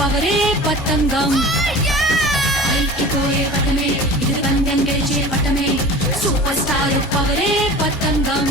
పవరే పతంగం పైకి పోయే పటమే ఇది పందెం గెలిచే పటమే సూపర్ స్టార్ పవరే పతంగం